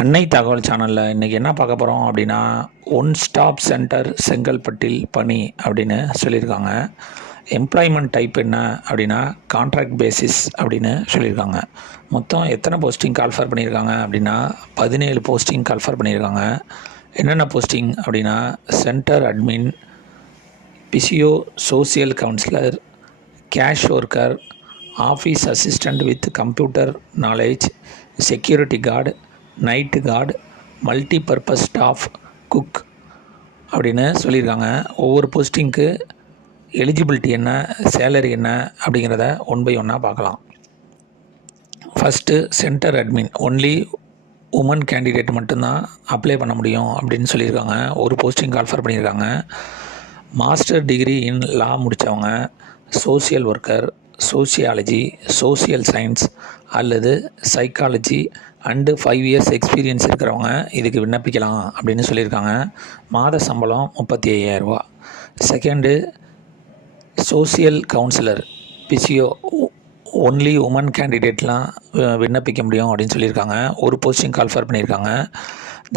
அன்னை தகவல் சேனலில் இன்றைக்கி என்ன பார்க்க போகிறோம் அப்படின்னா, ஒன் ஸ்டாப் சென்டர் செங்கல்பட்டில் பணி அப்படின்னு சொல்லியிருக்காங்க. எம்ப்ளாய்மெண்ட் டைப் என்ன அப்படின்னா கான்ட்ராக்ட் பேசிஸ் அப்படின்னு சொல்லியிருக்காங்க. மொத்தம் எத்தனை போஸ்டிங் கால்ஃபர் பண்ணியிருக்காங்க அப்படின்னா 17 போஸ்டிங் கால்ஃபர் பண்ணியிருக்காங்க. என்னென்ன போஸ்டிங் அப்படின்னா centre admin, PCO social councillor, cash worker, office assistant with computer knowledge, security guard, night card, multi purpose staff, cook அப்படின்னு சொல்லியிருக்காங்க. ஒவ்வொரு போஸ்டிங்க்கு எலிஜிபிலிட்டி என்ன, சேலரி என்ன அப்படிங்கிறத ஒன் பை ஒன்னாக பார்க்கலாம். First centre admin, only woman candidate மட்டும்தான் அப்ளை பண்ண முடியும் அப்படின்னு சொல்லியிருக்காங்க. ஒரு போஸ்டிங் கால்ஃபர் பண்ணியிருக்காங்க. மாஸ்டர் டிகிரி இன் லா முடித்தவங்க, social worker, sociology, social science அல்லது சைக்காலஜி அண்டு 5 இயர்ஸ் எக்ஸ்பீரியன்ஸ் இருக்கிறவங்க இதுக்கு விண்ணப்பிக்கலாம் அப்படின்னு சொல்லியிருக்காங்க. மாத சம்பளம் 35,000 ரூபா. Second social counsellor, PCO, only woman கேண்டிடேட்லாம் விண்ணப்பிக்க முடியும் அப்படின்னு சொல்லியிருக்காங்க. ஒரு போஸ்டிங் கால்ஃபர் பண்ணியிருக்காங்க.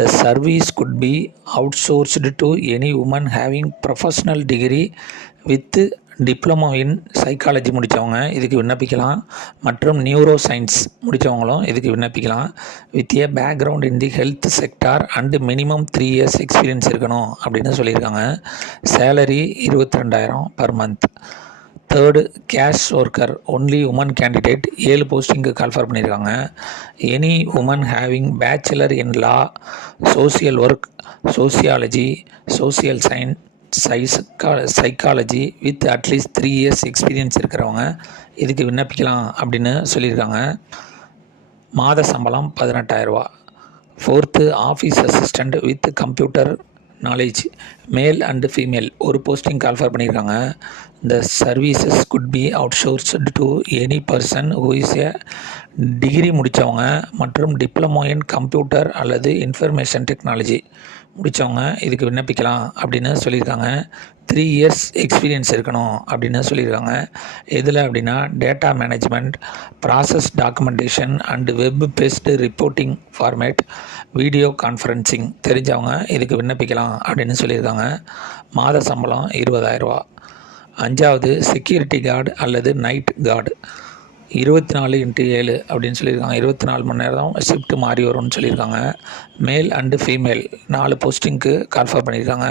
The service could be outsourced to any woman having professional degree with diploma in psychology முடித்தவங்க இதுக்கு விண்ணப்பிக்கலாம். மற்றும் நியூரோ சயின்ஸ் முடித்தவங்களும் இதுக்கு விண்ணப்பிக்கலாம். With a background in the health sector and minimum 3 years experience இருக்கணும் அப்படின்னு சொல்லியிருக்காங்க. Salary 22,000 per month. Third case worker, only woman candidate 7 posting call for பண்ணியிருக்காங்க. Any woman having bachelor in law, social work, sociology, social science, psychology with at least 3 years experience இருக்கிறவங்க இதுக்கு விண்ணப்பிக்கலாம் அப்படின்னு சொல்லியிருக்காங்க. மாத சம்பளம் 18,000 ரூபா. Fourth office assistant with computer knowledge, மேல் அண்டு ஃபீமேல், ஒரு போஸ்டிங் கால்ஃபர் பண்ணியிருக்காங்க. The services good be outsourced to any person who is A degree முடித்தவங்க மற்றும் டிப்ளமோ இன் கம்ப்யூட்டர் அல்லது இன்ஃபர்மேஷன் டெக்னாலஜி முடித்தவங்க இதுக்கு விண்ணப்பிக்கலாம் அப்படின்னு சொல்லியிருக்காங்க. 3 இயர்ஸ் எக்ஸ்பீரியன்ஸ் இருக்கணும் அப்படின்னு சொல்லியிருக்காங்க. எதில் அப்படின்னா data management, process documentation and web based reporting format, video conferencing தெரிஞ்சவங்க இதுக்கு விண்ணப்பிக்கலாம் அப்படின்னு சொல்லியிருக்காங்க. மாத சம்பளம் 20,000 ரூபா. அஞ்சாவது செக்யூரிட்டி கார்டு அல்லது நைட் கார்டு, 24x7 அப்படின்னு சொல்லியிருக்காங்க. 24 மணி நேரம் ஷிஃப்ட் மாறி வரும்னு சொல்லியிருக்காங்க. மேல் அண்டு ஃபீமேல் 4 போஸ்டிங்க்கு கால்ஃபர் பண்ணியிருக்காங்க.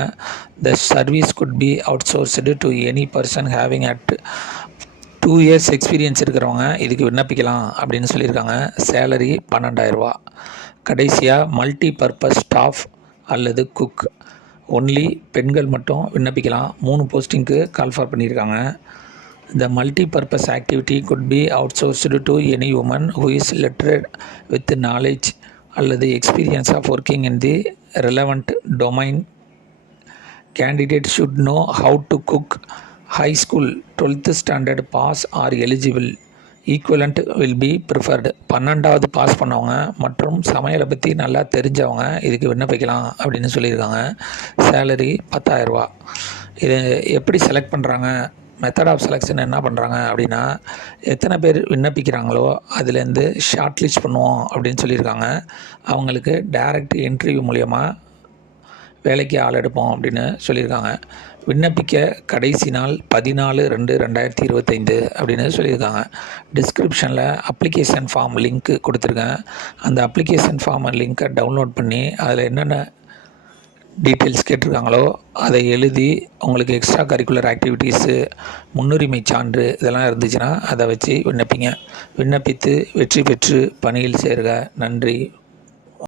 The service could be outsourced to any person having at 2 years experience இருக்கிறவங்க இதுக்கு விண்ணப்பிக்கலாம் அப்படின்னு சொல்லியிருக்காங்க. சேலரி 12,000 ரூபா. கடைசியாக மல்டி பர்பஸ் ஸ்டாஃப் அல்லது குக், ஒன்லி பெண்கள் மட்டும் விண்ணப்பிக்கலாம். 3 போஸ்டிங்க்கு கால்ஃபர் பண்ணியிருக்காங்க. The multi-purpose activity could be outsourced to any woman who is literate with knowledge அல்லது experience of working in the relevant domain. Candidate should know how to cook. High school 12th standard pass are eligible. Equivalent will be preferred. 12வது pass பண்ணவங்க மற்றும் சமையலை பற்றி நல்லா தெரிஞ்சவங்க இதுக்கு விண்ணப்பிக்கலாம் அப்படின்னு சொல்லியிருக்காங்க. சேலரி 10,000 ரூபா. இது எப்படி செலக்ட் பண்ணுறாங்க, மெத்தட் ஆஃப் செலெக்ஷன் என்ன பண்ணுறாங்க அப்படின்னா, எத்தனை பேர் விண்ணப்பிக்கிறாங்களோ அதுலேருந்து ஷார்ட் லிஸ்ட் பண்ணுவோம் அப்படின்னு சொல்லியிருக்காங்க. அவங்களுக்கு டைரக்ட் இன்டர்வியூ மூலயமா வேலைக்கு ஆள் எடுப்போம் அப்படின்னு சொல்லியிருக்காங்க. விண்ணப்பிக்க கடைசி நாள் 14/2/2025 அப்படின்னு சொல்லியிருக்காங்க. டிஸ்கிரிப்ஷனில் அப்ளிகேஷன் ஃபார்ம் லிங்க்கு கொடுத்துருக்கேன். அந்த அப்ளிகேஷன் ஃபார்ம் லிங்க்கை டவுன்லோட் பண்ணி அதில் என்னென்ன டீட்டெயில்ஸ் கேட்டிருக்காங்களோ அதை எழுதி உங்களுக்கு எக்ஸ்ட்ரா கரிக்குலர் ஆக்டிவிட்டீஸு, முன்னுரிமை சான்று இதெல்லாம் இருந்துச்சுன்னா அதை வச்சு விண்ணப்பித்து வெற்றி பெற்று பணியில் சேருக. நன்றி.